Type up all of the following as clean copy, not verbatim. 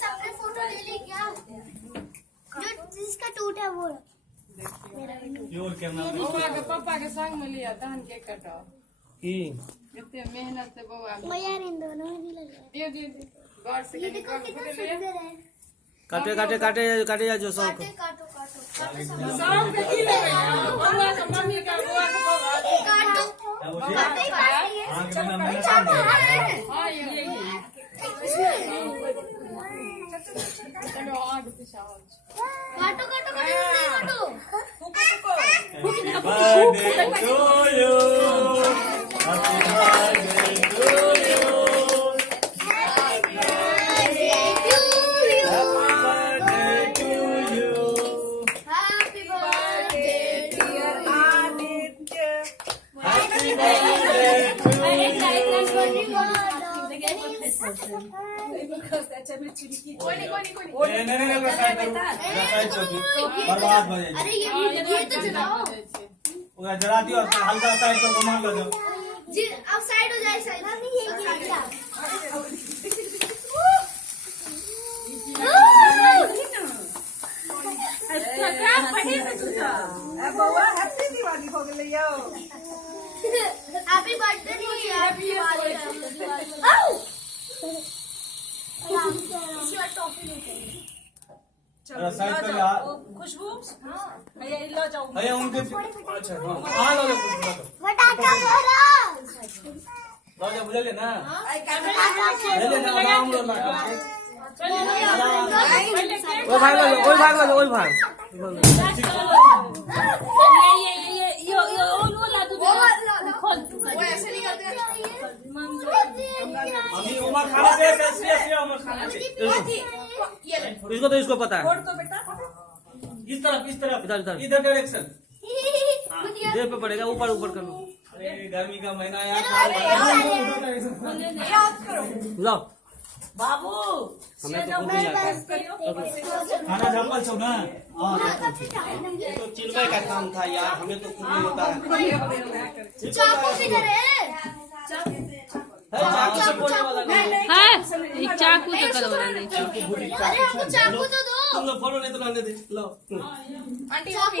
सबने फोटो ले ली क्या? जो जिसका टूटा वो पापा के संग में लिया तहन के कटाओ इतने मेहनत से बउआ यार इन दोनों में नहीं लगा। दे गौर से ये देखो कितना सुंदर है। काटे काटे काटे काटे जा जो शौक काटो काटो काटो सब के की लेबे बउआ के मम्मी का बउआ के बउआ काटो हां ये चलो आगे पीछे आओ काटो काटो काटो Birthday to you. Happy birthday to you. Happy birthday to you. Happy birthday dear Aditya. Happy birthday to you. नहीं बर्बाद हो जाएगी। अरे ये तो जलाओ जला दियो हल्का साइड को घुमा लो जी। अब साइड हो जाए साइड हैप्पी बर्थडे साइड कर यार खुशबू भैया लो जाओ भैया उनके अच्छा हां लो फटाका लो जा बुझले ना फोड़ो ले ना आराम लो ना ओ भाग लो ओए भाग लो ओए भाग अभी उमा खाना दे से उमा खाना दे इसको तो इसको पता है इस तरफ इधर इधर इधर डायरेक्शन देह पे पड़ेगा ऊपर ऊपर कर लो अरे गर्मी का महीना यार लो बाबू हमें तो खुद नहीं आता है। खाना जमल छो ना हां तो चिल्बे का काम था यार हमें तो खुद नहीं होता है चाकू किधर है? चाकू से फोड़ने वाला नहीं है एक चाकू तो करो नहीं अरे हमको चाकू तो दो। तुम लोग फोड़ो नहीं तो लाने दे लो आंटी चाकू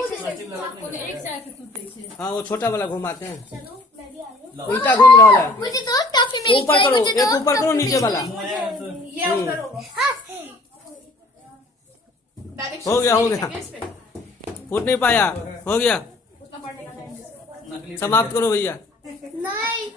दे। एक साथ टूटे छे हाँ वो छोटा वाला घुमाते हैं चलो मैं भी आ रही हूँ। उल्टा घूम रहा है मुझे दो टॉफी मिली। ऊपर करो एक ऊपर करो नीचे वाला ये ऊपर होगा। हो गया फूट नहीं पाया हो गया समाप्त करो भैया नहीं